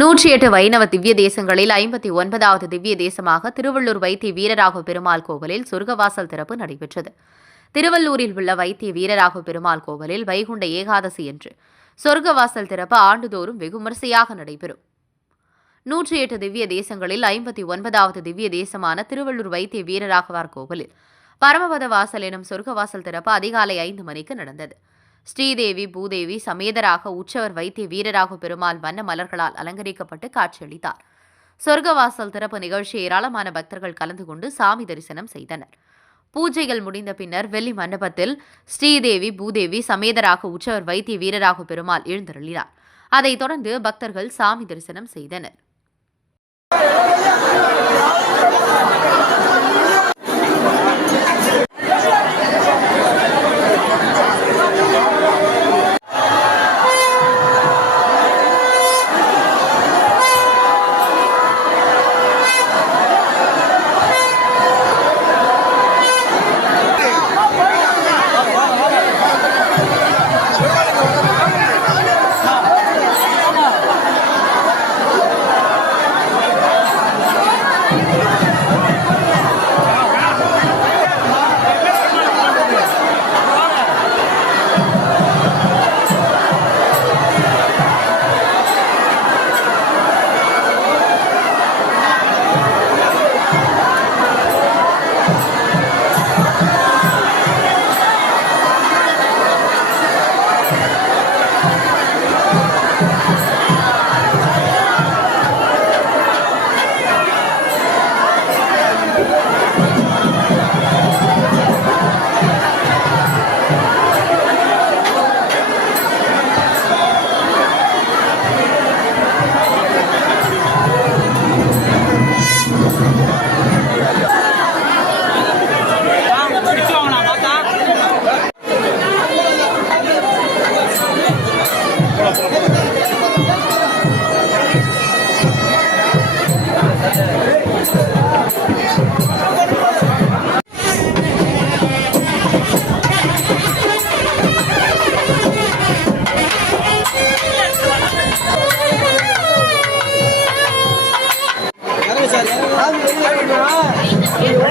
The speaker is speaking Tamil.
நூற்றி எட்டு வைணவ திவ்ய தேசங்களில் ஐம்பத்தி ஒன்பதாவது திவ்ய தேசமாக திருவள்ளூர் வைத்திய வீரராக பெருமாள் கோவிலில் சொர்க்கவாசல் திறப்பு நடைபெற்றது. திருவள்ளூரில் உள்ள வைத்திய வீரராக பெருமாள் கோவிலில் வைகுண்ட ஏகாதசி என்று சொர்க்கவாசல் திறப்பு ஆண்டுதோறும் வெகுமரிசையாக நடைபெறும். நூற்றி எட்டு திவ்ய தேசங்களில் ஐம்பத்தி ஒன்பதாவது திவ்ய தேசமான திருவள்ளூர் வைத்திய வீரராகவார் கோவிலில் பரமபத வாசல் எனும் சொர்க்கவாசல் திறப்பு அதிகாலை ஐந்து மணிக்கு நடந்தது. ஸ்ரீதேவி பூதேவி சமேதராக உற்சவர் வைத்திய வீரராக பெருமாள் வண்ண மலர்களால் அலங்கரிக்கப்பட்டு காட்சியளித்தார். சொர்க்கவாசல் திறப்பு நிகழ்ச்சி ஏராளமான பக்தர்கள் கலந்து கொண்டு சாமி தரிசனம் செய்தனர். பூஜைகள் முடிந்த பின்னர் வெள்ளி மண்டபத்தில் ஸ்ரீதேவி பூதேவி சமேதராக உற்சவர் வைத்திய வீரராக பெருமாள் எழுந்தருளினார். அதைத் தொடர்ந்து பக்தர்கள் சாமி தரிசனம் செய்தனர். Thank you.